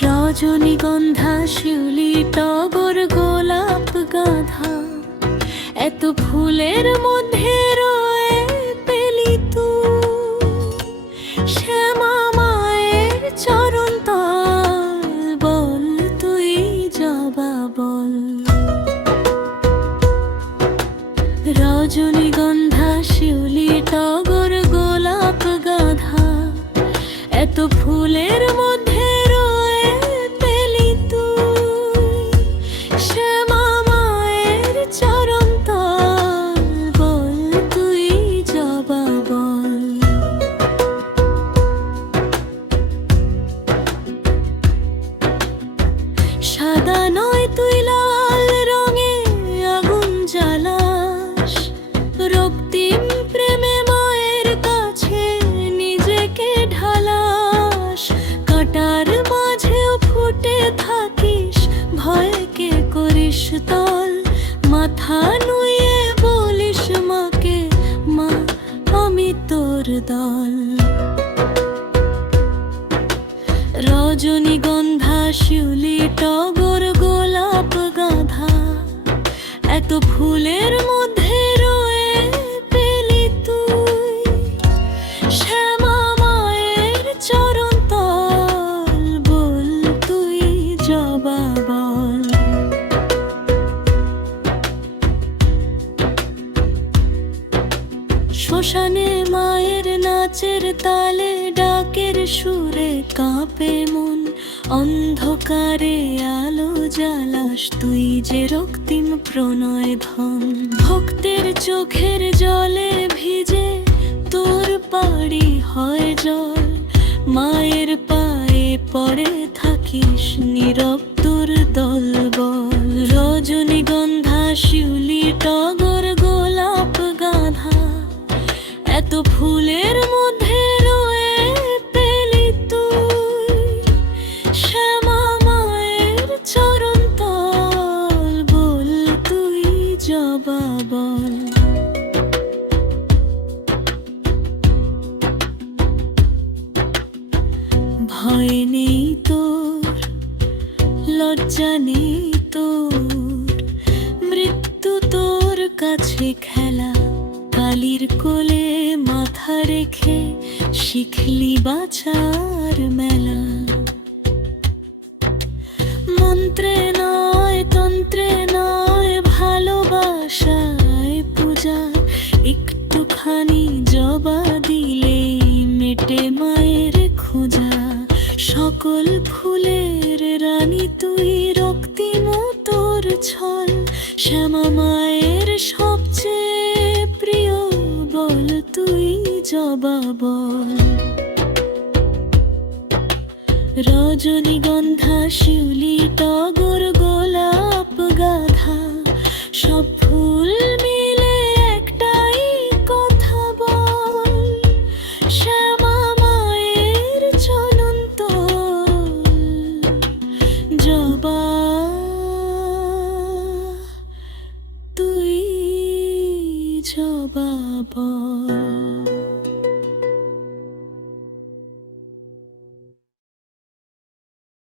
রজনীগন্ধা শিউলি টগর গোলাপ গাঁধা, এত ফুলের মধ্যে রয়ে পেলি তুই শ্যামা মায়ের চরণ তল। বল তুই জবা বল। রজনীগন্ধা শিউলি টগর গোলাপ গাঁধা, এত ফুলের মধ্যে রয়ে পেলি তুই শ্যামা মায়ের চরণ তল। বল তুই জবা বল। সাদা নয় তুই লাল রঙে আগুন জ্বালাস, রক্তিম প্রেমে মায়ের কাছে নিজেকে ঢালাস। কাঁটার মাঝেও ফুটে থাকিস, ভয়কে করিস তল। মাথা নুয়ে বলিস মাকে, মা আমি তোর দল। রজনীগন্ধা শিউলি টগর গোলাপ গাঁধা, এত ফুলের মধ্যে রয়ে পেলি তুই শ্যামা মায়ের চরণ তল। বল তুই জবা বল। শ্মশানে মায়ের নাচের তালে ডাকের সুরে কাঁপে মন। অন্ধকারে আলো জ্বালাস তুই যে রক্তিম প্রণয় ধন। ভক্তের চোখের জলে ভিজে তোর পাড়ি হয় জল। মায়ের পায়ে পড়ে থাকিস নীরব তোর দল। বল রজনীগন্ধা শিউলি টগর গোলাপ গাঁধা, এত ফুলের মধ্যে রয়ে পেলি তুই শ্যামা মায়ের চরণ তল। বল তুই জবা বল। ভয় নেই তোর, লজ্জা নেই তোর, মৃত্যু তোর কাছে খেলা। কালির কোলে মাথা রেখে শিখলি বাঁচার মেলা। মন্ত্রে নয় তন্ত্রে নয় ভালোবাসায় পূজা। একটুখানি জবা দিলেই মেটে মায়ের খোঁজা। সকল ফুলের রানী তুই, রক্তিম তোর ছল। শ্যামা মায়ের সবচেয়ে প্রিয়, বল তুই জবা বল। রজনীগন্ধা শিউলি টগর গোলাপ গাঁধা, সব ফুল মিলে একটাই কথা বল। শ্যামা মায়ের চরণ তল। জবা তুই জবা বল।